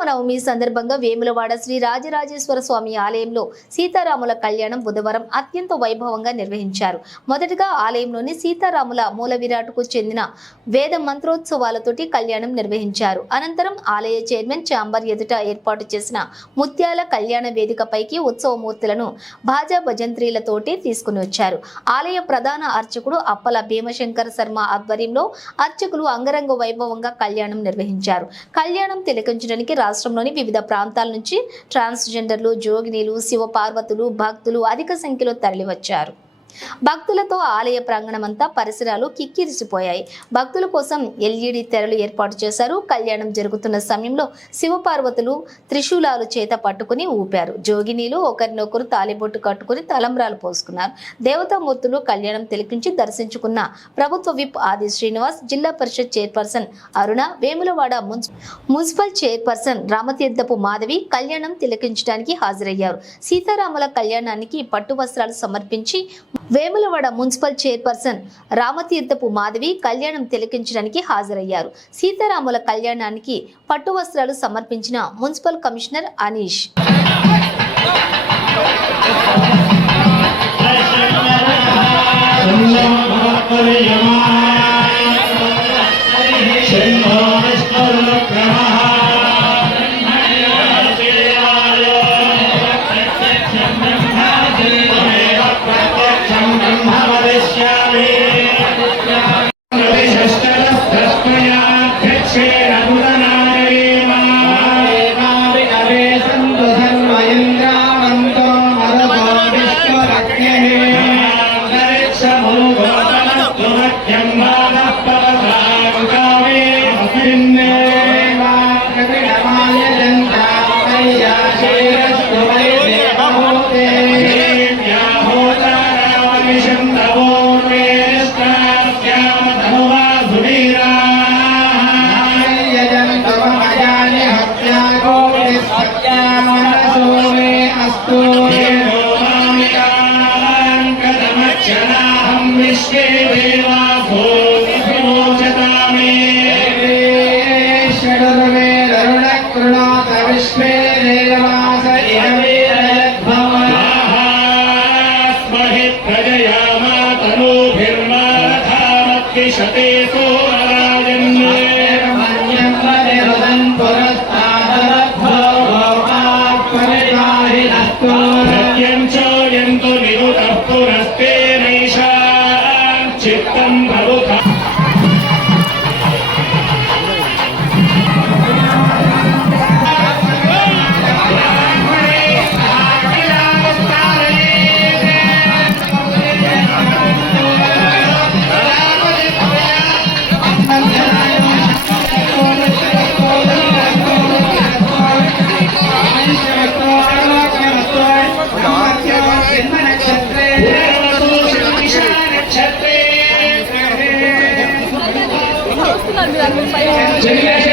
శ్రీరామనవమి సందర్భంగా వేములవాడ శ్రీ రాజరాజేశ్వర స్వామి ఆలయంలో సీతారాముల కళ్యాణం బుధవారం అత్యంత వైభవంగా నిర్వహించారు. మొదటగా ఆలయంలోని సీతారాముల మూల విరాట్కు చెందిన వేద మంత్రోత్సవాలతోటి కళ్యాణం నిర్వహించారు. అనంతరం ఆలయ చైర్మన్ చాంబర్ ఎదుట ఏర్పాటు చేసిన ముత్యాల కళ్యాణ వేదికపైకి ఉత్సవమూర్తులను భాజా భజంత్రీలతోటి తీసుకుని వచ్చారు. ఆలయ ప్రధాన అర్చకుడు అప్పల భీమశంకర శర్మ ఆధ్వర్యంలో అర్చకులు అంగరంగ వైభవంగా కళ్యాణం నిర్వహించారు. కళ్యాణం తిలకించడానికి రాష్ట్రంలోని వివిధ ప్రాంతాల నుంచి ట్రాన్స్జెండర్లు, జోగినీలు, శివ పార్వతులు, భక్తులు అధిక సంఖ్యలో తరలివచ్చారు. భక్తులతో ఆలయ ప్రాంగణమంతా పరిసరాలు కిక్కిరిసిపోయాయి. భక్తుల కోసం ఎల్ఈడి తెరలు ఏర్పాటు చేశారు. కళ్యాణం జరుగుతున్న సమయంలో శివపార్వతులు త్రిశూలాలు చేత పట్టుకుని ఊపారు. జోగినీలు ఒకరినొకరు తాలిబొట్టు కట్టుకుని తలంబ్రాలు పోసుకున్నారు. దేవతామూర్తులు కళ్యాణం తిలకించి దర్శించుకున్న ప్రభుత్వ విప్ ఆది శ్రీనివాస్, జిల్లా పరిషత్ చైర్పర్సన్ అరుణ, వేములవాడ మున్సిపల్ చైర్పర్సన్ రామతీర్థపు మాధవి కళ్యాణం తిలకించడానికి హాజరయ్యారు. సీతారాముల కళ్యాణానికి పట్టు వస్త్రాలు సమర్పించి వేములవాడ మున్సిపల్ చైర్పర్సన్ రామతీర్థపు మాధవి కళ్యాణం తిలకించడానికి హాజరయ్యారు. సీతారాముల కళ్యాణానికి పట్టు వస్త్రాలు సమర్పించిన మున్సిపల్ కమిషనర్ అనీష్ Jadi